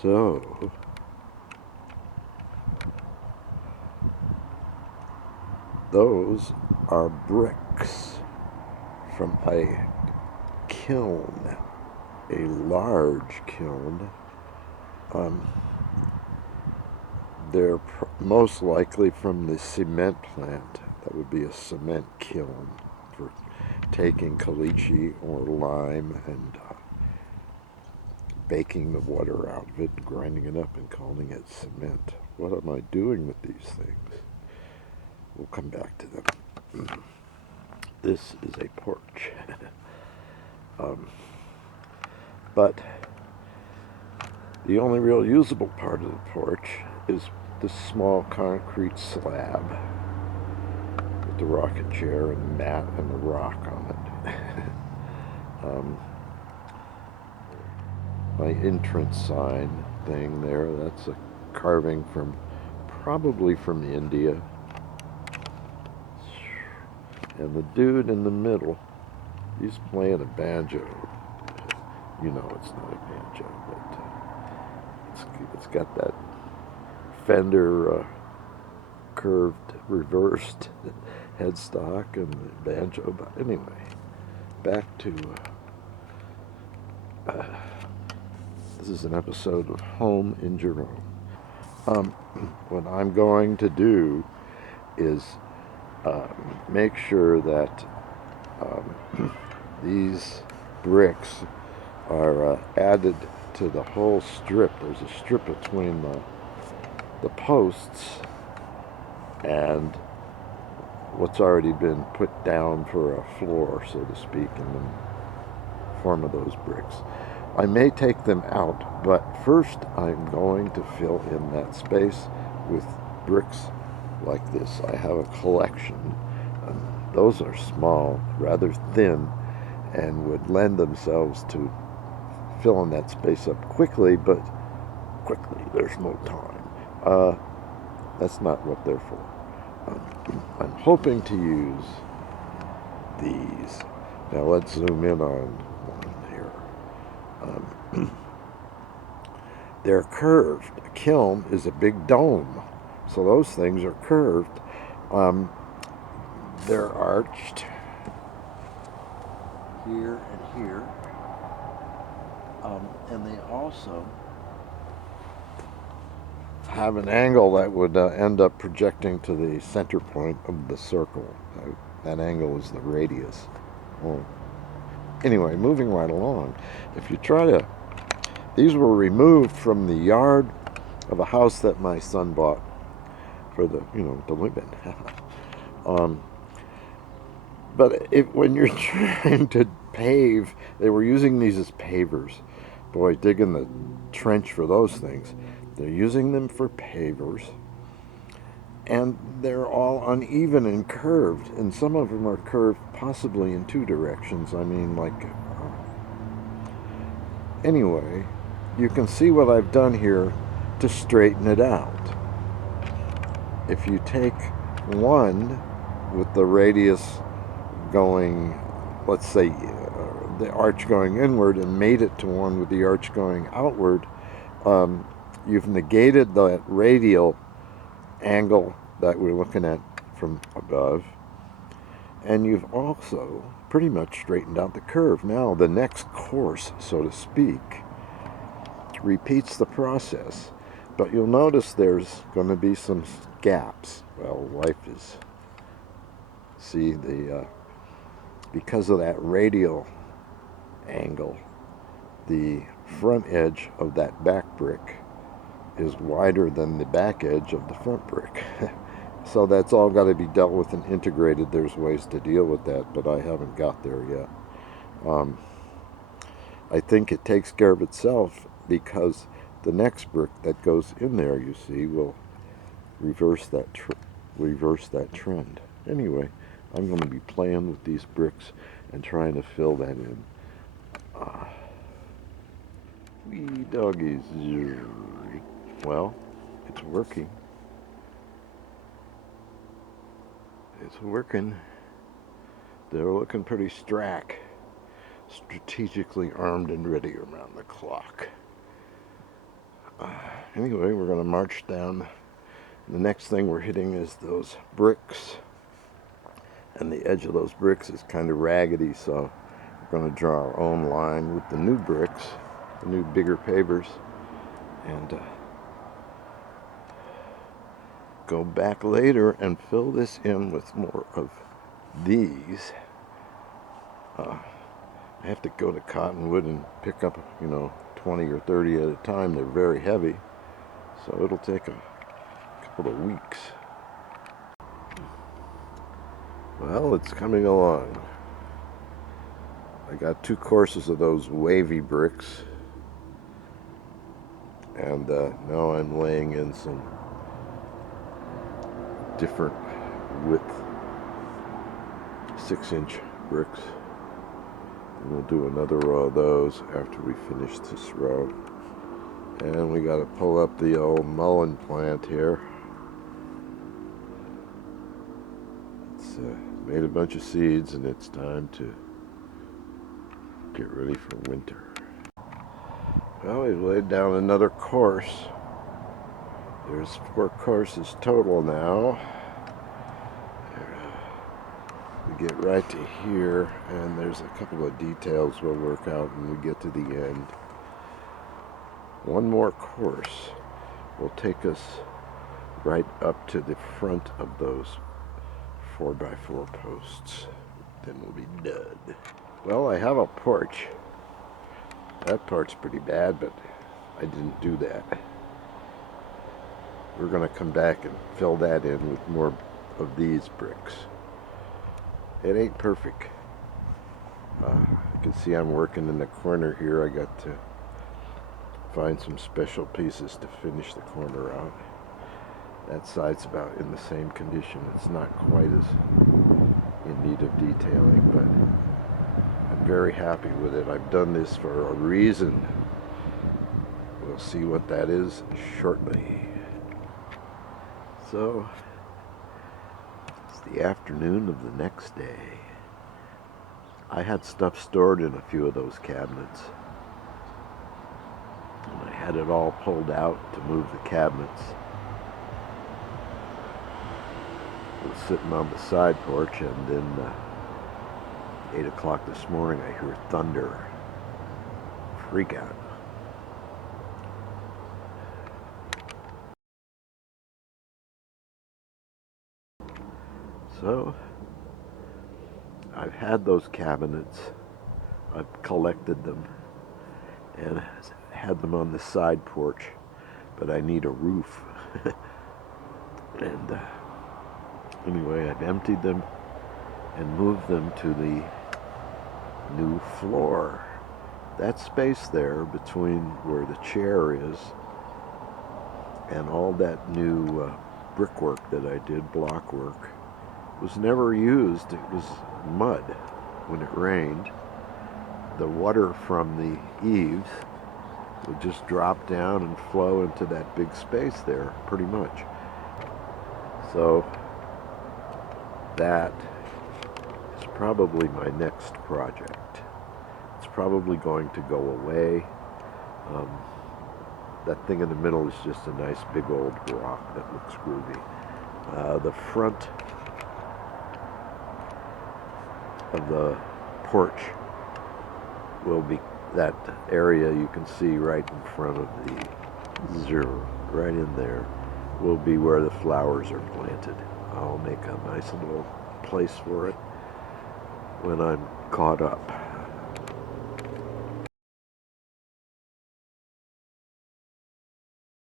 So, those are bricks from a kiln, a large kiln. Um, they're most likely from the cement plant. That would be a cement kiln for taking caliche or lime and baking the water out of it and grinding it up and calling it cement. What am I doing with these things? We'll come back to them. This is a porch. um, but the only real usable part of the porch is this small concrete slab with the rocking chair and the mat and the rock on it. My entrance sign thing there, that's a carving from probably from India. And the dude in the middle, he's playing a banjo. You know it's not a banjo, but it's got that Fender curved, reversed headstock and the banjo. But anyway, back to this is an episode of Home in Jerome. What I'm going to do is make sure that these bricks are added to the whole strip. There's a strip between the posts and what's already been put down for a floor, so to speak, in the form of those bricks. I may take them out, but first I'm going to fill in that space with bricks like this. I have a collection. Those are small, rather thin, and would lend themselves to filling that space up quickly, but quickly, there's no time. That's not what they're for. I'm hoping to use these. Now let's zoom in on one here. They're curved. A kiln is a big dome, so those things are curved. They're arched here and here, and they also have an angle that would end up projecting to the center point of the circle. That angle is the radius. Well, anyway, moving right along, if you try to, these were removed from the yard of a house that my son bought for the, to live in. But when you're trying to pave, they were using these as pavers. Boy, digging the trench for those things. They're using them for pavers, and they're all uneven and curved, and some of them are curved possibly in two directions. I mean, anyway, you can see what I've done here to straighten it out. If you take one with the radius going, let's say the arch going inward, and made it to one with the arch going outward, you've negated that radial angle that we're looking at from above, and you've also pretty much straightened out the curve. Now the next course, so to speak, repeats the process, but you'll notice there's going to be some gaps. Well, life is, see, because of that radial angle, the front edge of that back brick is wider than the back edge of the front brick. So that's all got to be dealt with and integrated. There's ways to deal with that, but I haven't got there yet. I think it takes care of itself, because the next brick that goes in there, you see, will reverse that trend. Anyway, I'm going to be playing with these bricks and trying to fill that in. Wee doggies. Well, it's working. It's working. They're looking pretty strategically armed and ready around the clock. Anyway, we're going to march down. The next thing we're hitting is those bricks. And the edge of those bricks is kind of raggedy, so we're going to draw our own line with the new bricks, the new bigger pavers, and go back later and fill this in with more of these. I have to go to Cottonwood and pick up, 20 or 30 at a time. They're very heavy, so it'll take a couple of weeks. Well, it's coming along. I got 2 courses of those wavy bricks, and now I'm laying in some different width 6-inch bricks. And we'll do another row of those after we finish this row. And we got to pull up the old mullein plant here. It's made a bunch of seeds, and it's time to get ready for winter. Well, we've laid down another course. There's 4 courses total now. We get right to here, and there's a couple of details we'll work out when we get to the end. One more course will take us right up to the front of those 4x4 posts. Then we'll be done. Well, I have a porch. That part's pretty bad, but I didn't do that. We're going to come back and fill that in with more of these bricks. It ain't perfect. You can see I'm working in the corner here. I got to find some special pieces to finish the corner out. That side's about in the same condition. It's not quite as in need of detailing, but I'm very happy with it. I've done this for a reason. We'll see what that is shortly. So, it's the afternoon of the next day. I had stuff stored in a few of those cabinets, and I had it all pulled out to move the cabinets. I was sitting on the side porch, and then 8 o'clock this morning I hear thunder. Freak out. So, I've had those cabinets, I've collected them, and had them on the side porch, but I need a roof. And anyway, I've emptied them and moved them to the new floor. That space there between where the chair is and all that new brickwork that I did, block work, was never used. It was mud when it rained. The water from the eaves would just drop down and flow into that big space there, pretty much. So that is probably my next project. It's probably going to go away. That thing in the middle is just a nice big old rock that looks groovy. The front of the porch will be that area you can see right in front of the zero, right in there, will be where the flowers are planted. I'll make a nice little place for it when I'm caught up.